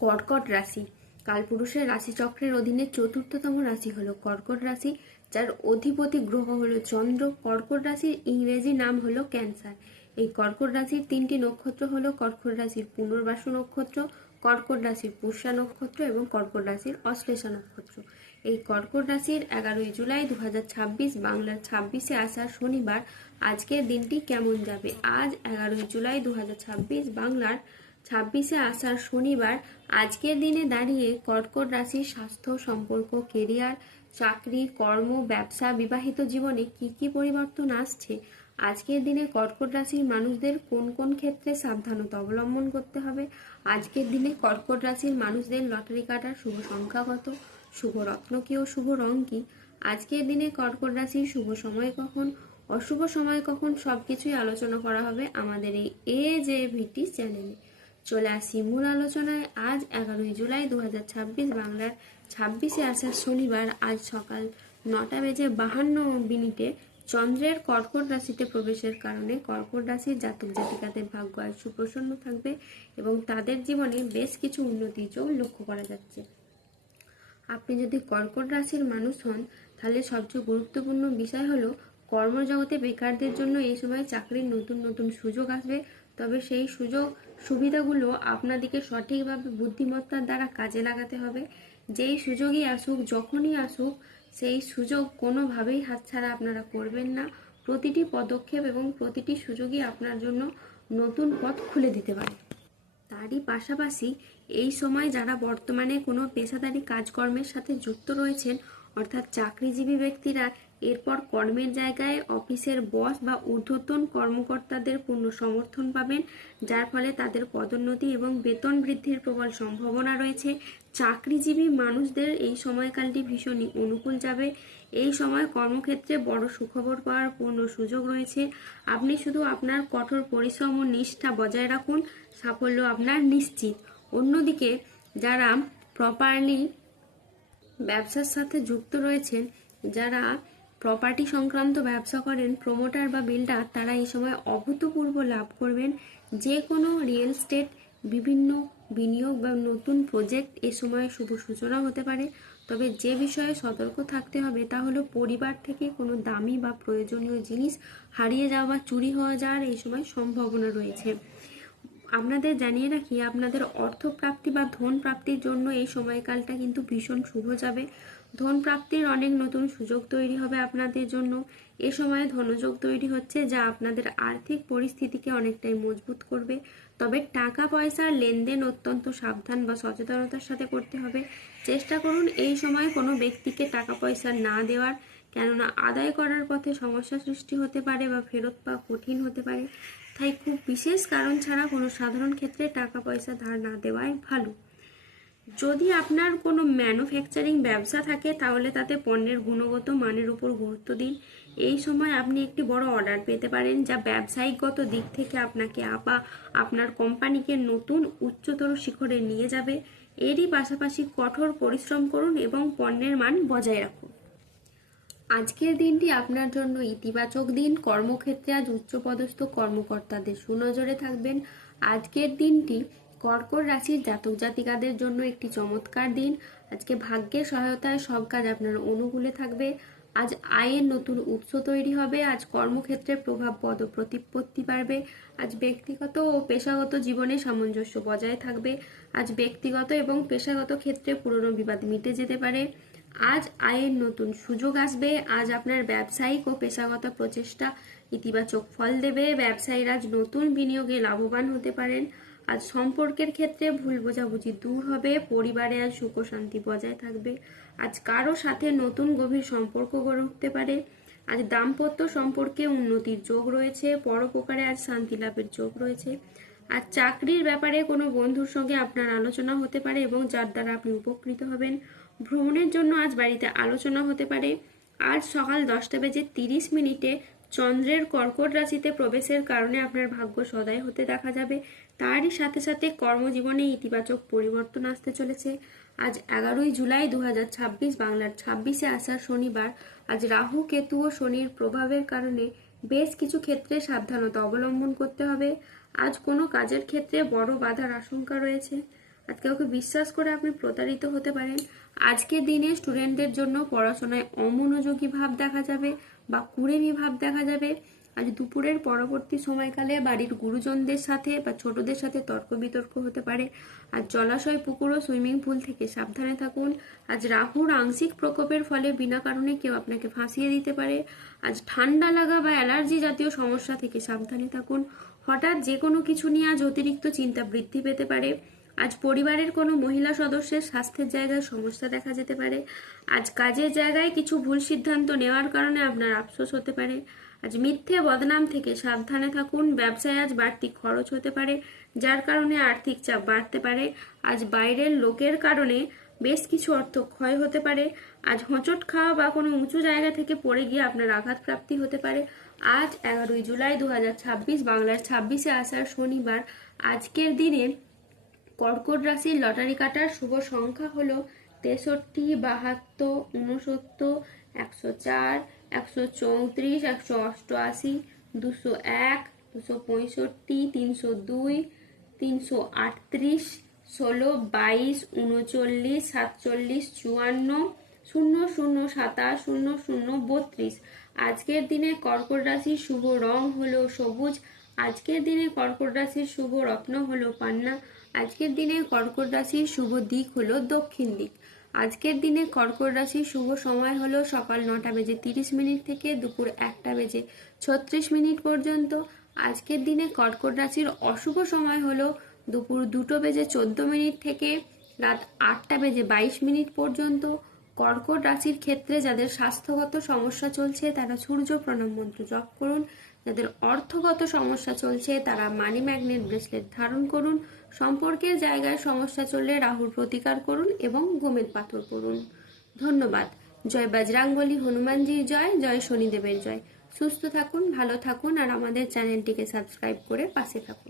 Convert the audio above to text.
কর্কট রাশি কালপুরুষের রাশিচক্রের অধীনে চতুর্থতম রাশি হলো কর্কট রাশি, যার অধিপতি গ্রহ হলো চন্দ্র। কর্কট রাশির ইংরেজি নাম হলো ক্যান্সার। এই কর্কট রাশির তিনটি নক্ষত্র হলো কর্কট রাশির পুনর্বাসু নক্ষত্র, কর্কট রাশির পুষ্যা নক্ষত্র এবং কর্কট রাশির অশ্লেষা নক্ষত্র। এই কর্কট রাশির 11ই জুলাই 2026 বাংলার 26শে আষাঢ় শনিবার আজকের দিনটি কেমন যাবে। আজ 11ই জুলাই 2026 বাংলার 26শে আষাঢ় শনিবার আজকের দিনে দাঁড়িয়ে কর্কট রাশির স্বাস্থ্য, সম্পর্ক, কেরিয়ার, চাকরি, কর্ম, ব্যবসা, বিবাহিত জীবনে কি কি পরিবর্তন আসছে, আজকের দিনে কর্কট রাশির মানুষদের কোন কোন ক্ষেত্রে সাবধানতা অবলম্বন করতে হবে, আজকের দিনে কর্কট রাশির মানুষদের লটারি কাটার শুভ সংখ্যা কত, শুভ রত্ন কি ও শুভ রং কি, আজকের দিনে কর্কট রাশির শুভ সময় কখন, অশুভ সময় কখন, সবকিছুই আলোচনা করা হবে আমাদের এই AJVT চ্যানেলে। চলে আসি মূল আলোচনায়। আজ 11ই জুলাই 2026 বাংলার 26শে আষাঢ় শনিবার আজ সকাল 9:52 চন্দ্রের কর্কট রাশিতে প্রবেশের কারণে কর্কট রাশির জাতক জাতিকাদের ভাগ্য আজ সুপ্রসন্ন থাকবে এবং তাদের জীবনে বেশ কিছু উন্নতির যোগ লক্ষ্য করা যাচ্ছে। আপনি যদি কর্কট রাশির মানুষ হন তাহলে সবচেয়ে গুরুত্বপূর্ণ বিষয় হলো কর্মজগতে বেকারদের জন্য এই সময় চাকরির নতুন নতুন সুযোগ আসবে। তবে সেই সুযোগ সুবিধাগুলো আপনাদেরকে সঠিকভাবে বুদ্ধিমত্তার দ্বারা কাজে লাগাতে হবে। যেই সুযোগই আসুক, যখনই আসুক, সেই সুযোগ কোনোভাবেই হাতছাড়া আপনারা করবেন না। প্রতিটি পদক্ষেপ এবং প্রতিটি সুযোগই আপনার জন্য নতুন পথ খুলে দিতে পারে। তারই পাশাপাশি এই সময় যারা বর্তমানে কোনো পেশাদারি কাজকর্মের সাথে যুক্ত রয়েছেন, অর্থাৎ চাকরিজীবী ব্যক্তিরা এরপর কর্মের জায়গায় অফিসের বস বা ঊর্ধ্বতন কর্মকর্তাদের পূর্ণ সমর্থন পাবেন, যার ফলে তাদের পদোন্নতি এবং বেতন বৃদ্ধির প্রবল সম্ভাবনা রয়েছে। চাকরিজীবী মানুষদের এই সময়কালটি ভীষণই অনুকূল যাবে। এই সময় কর্মক্ষেত্রে বড় সুখবর পাওয়ার পূর্ণ সুযোগ রয়েছে। আপনি শুধু আপনার কঠোর পরিশ্রম ও নিষ্ঠা বজায় রাখুন, সাফল্য আপনার নিশ্চিত। অন্যদিকে যারা প্রপারলি ব্যবসার সাথে যুক্ত রয়েছেন, যারা প্রপার্টি সংক্রান্ত ব্যবসা করেন, প্রমোটার বা বিল্ডার, তারা এই সময় অভূতপূর্ব লাভ করবেন। যে কোনো রিয়েল এস্টেট, বিভিন্ন বিনিয়োগ বা নতুন প্রজেক্ট এ সময় শুভ সূচনা হতে পারে। তবে যে বিষয়ে সতর্ক থাকতে হবে তা হলো পরিবার থেকে কোনো দামি বা প্রয়োজনীয় জিনিস হারিয়ে যাওয়া বা চুরি হয়ে যাওয়ার এই সময় সম্ভাবনা রয়েছে। আপনাদের জানিয়ে রাখি, আপনাদের অর্থপ্রাপ্তি বা ধন প্রাপ্তির জন্য এই সময়কালটা কিন্তু ভীষণ শুভ যাবে। ধন প্রাপ্তির অনেক নতুন সুযোগ তৈরি হবে আপনাদের জন্য। এ সময়ে ধনযোগ তৈরি হচ্ছে, যা আপনাদের আর্থিক পরিস্থিতিকে অনেকটাই মজবুত করবে। তবে টাকা পয়সার লেনদেন অত্যন্ত সাবধান বা সচেতনতার সাথে করতে হবে। চেষ্টা করুন এই সময় কোনো ব্যক্তিকে টাকা পয়সা না দেওয়ার, কেননা আদায় করার পথে সমস্যা সৃষ্টি হতে পারে বা ফেরত পাওয়া কঠিন হতে পারে। তাই খুব বিশেষ কারণ ছাড়া কোনো সাধারণ ক্ষেত্রে টাকা পয়সা ধার না দেওয়াই ভালো। যদি আপনার কোনো ম্যানুফ্যাকচারিং ব্যবসা থাকে তাহলে তাতে পণ্যের গুণগত মানের উপর গুরুত্ব দিন। এই সময় আপনি একটি বড় অর্ডার পেতে পারেন, যা ব্যবসায়িকগত দিক থেকে আপনাকে আপনার কোম্পানিকে নতুন উচ্চতর শিখরে নিয়ে যাবে। এরই পাশাপাশি কঠোর পরিশ্রম করুন এবং পণ্যের মান বজায় রাখুন। আজকের দিনটি আপনার জন্য ইতিবাচক দিন। কর্মক্ষেত্রে আজ উচ্চপদস্থ কর্মকর্তাদের সুনজরে থাকবেন। আজকের দিনটি কর্কট রাশির জাতক জাতিকাদের জন্য একটি চমৎকার দিন। আজকে ভাগ্যের সহায়তায় সব কাজ আপনার অনুকূলে থাকবে। আজ আয়ের নতুন উৎস তৈরি হবে। আজ কর্মক্ষেত্রে প্রভাব পদ প্রতিপত্তি বাড়বে। আজ ব্যক্তিগত ও পেশাগত জীবনে সামঞ্জস্য বজায় থাকবে। আজ ব্যক্তিগত এবং পেশাগত ক্ষেত্রে পুরনো বিবাদ মিটে যেতে পারে। আজ আয়ের নতুন সুযোগ আসবে। আজ আপনার ব্যবসায়িক ও পেশাগত প্রচেষ্টা ইতিবাচক ফল দেবে। ব্যবসায়ীরা আজ নতুন বিনিয়োগে লাভবান হতে পারেন। আজ সম্পর্কের ক্ষেত্রে ভুল বোঝাবুঝি দূর হবে। পরিবারে আজ সুখ শান্তি বজায় থাকবে। আজ কারো সাথে নতুন গভীর সম্পর্ক গড়ে উঠতে পারে। আজ দাম্পত্য সম্পর্কে উন্নতির যোগ রয়েছে। পরোপকারে আজ শান্তি লাভের যোগ রয়েছে। আর চাকরির ব্যাপারে কোনো বন্ধুর সঙ্গে আপনার আলোচনা হতে পারে এবং যার দ্বারা আপনি উপকৃত হবেন। ভ্রমণের জন্য আজ বাড়িতে আলোচনা হতে পারে। আজ সকাল 10:30 চন্দ্রের কর্কট রাশিতে প্রবেশের কারণে আপনার ভাগ্য সদয় হতে দেখা যাবে। তারই সাথে সাথে কর্মজীবনে ইতিবাচক পরিবর্তন আসতে চলেছে। আজ 11ই জুলাই 2026 বাংলার 26শে আষাঢ় শনিবার আজ রাহু, কেতু ও শনির প্রভাবের কারণে বেশ কিছু ক্ষেত্রে সাবধানতা অবলম্বন করতে হবে। আজ কোনো কাজের ক্ষেত্রে বড় বাধার আশঙ্কা রয়েছে। আজকে ওকে বিশ্বাস করে আপনি প্রতারিত হতে পারেন। আজকের দিনে স্টুডেন্টদের জন্য পড়াশোনায় অমনোযোগী ভাব দেখা যাবে বা কুড়েমি ভাব দেখা যাবে। আজ দুপুরের পরবর্তী সময়কালে বাড়ির গুরুজনদের সাথে বা ছোটদের সাথে তর্ক বিতর্ক হতে পারে। আজ জলাশয়, পুকুর ও সুইমিং পুল থেকে সাবধানে থাকুন। আজ রাহুর আংশিক প্রকোপের ফলে বিনা কারণে কেউ আপনাকে ফাঁসিয়ে দিতে পারে। আজ ঠান্ডা লাগা বা অ্যালার্জি জাতীয় সমস্যা থেকে সাবধানে থাকুন। হঠাৎ যে কোনো কিছু নিয়ে আজ অতিরিক্ত চিন্তা বৃদ্ধি পেতে পারে। আজ পরিবারের কোনো মহিলা সদস্যের স্বাস্থ্যের জায়গায় সমস্যা দেখা যেতে পারে। আজ কাজের জায়গায় কিছু ভুল সিদ্ধান্ত নেওয়ার কারণে আপনার আফসোস হতে পারে। আজ মিথ্যে বদনাম থেকে সাবধানে থাকুন। ব্যবসায় আজ বাড়তি খরচ হতে পারে, যার কারণে আর্থিক চাপ বাড়তে পারে। আজ বাইরের লোকের কারণে বেশ কিছু অর্থ ক্ষয় হতে পারে। আজ হোঁচট খাওয়া বা কোনো উঁচু জায়গা থেকে পড়ে গিয়ে আপনার আঘাত প্রাপ্তি হতে পারে। আজ 11 জুলাই 2026 বাংলার 26শে আষাঢ় শনিবার। আজকের দিনে কর্কট রাশির লটারি কাটার শুভ সংখ্যা হলো 63, 72, 69, 104, 134, 188, 201, 265, 302, 338, 16, 22, 39, 47, 54, 00, 27, 00, 32। আজকের দিনে কর্কট রাশির শুভ রং হলো সবুজ। আজকের দিনে কর্কট রাশির শুভ রত্ন হলো পান্না। আজকের দিনে কর্কট রাশির শুভ দিক হলো দক্ষিণ দিক। আজকের দিনে কর্কট রাশির শুভ সময় হলো সকাল 9:30 থেকে দুপুর 1:36 পর্যন্ত। আজকের দিনে কর্কট রাশির অশুভ সময় হলো দুপুর 2:14 থেকে রাত 8:22 পর্যন্ত। কর্কট রাশির ক্ষেত্রে যাদের স্বাস্থ্যগত সমস্যা চলছে তারা সূর্য প্রণাম মন্ত্র জপ করুন। যাদের অর্থগত সমস্যা চলছে তারা মানি ম্যাগনেট ব্রেসলেট ধারণ করুন। সম্পর্কের জায়গায় সমস্যা চললে রাহুর প্রতিকার করুন এবং গোমেদ পাথর পড়ুন। ধন্যবাদ। জয় বজরংবলী, হনুমানজির জয়, জয় শনিদেবের জয়। সুস্থ থাকুন, ভালো থাকুন আর আমাদের চ্যানেলটিকে সাবস্ক্রাইব করে পাশে থাকুন।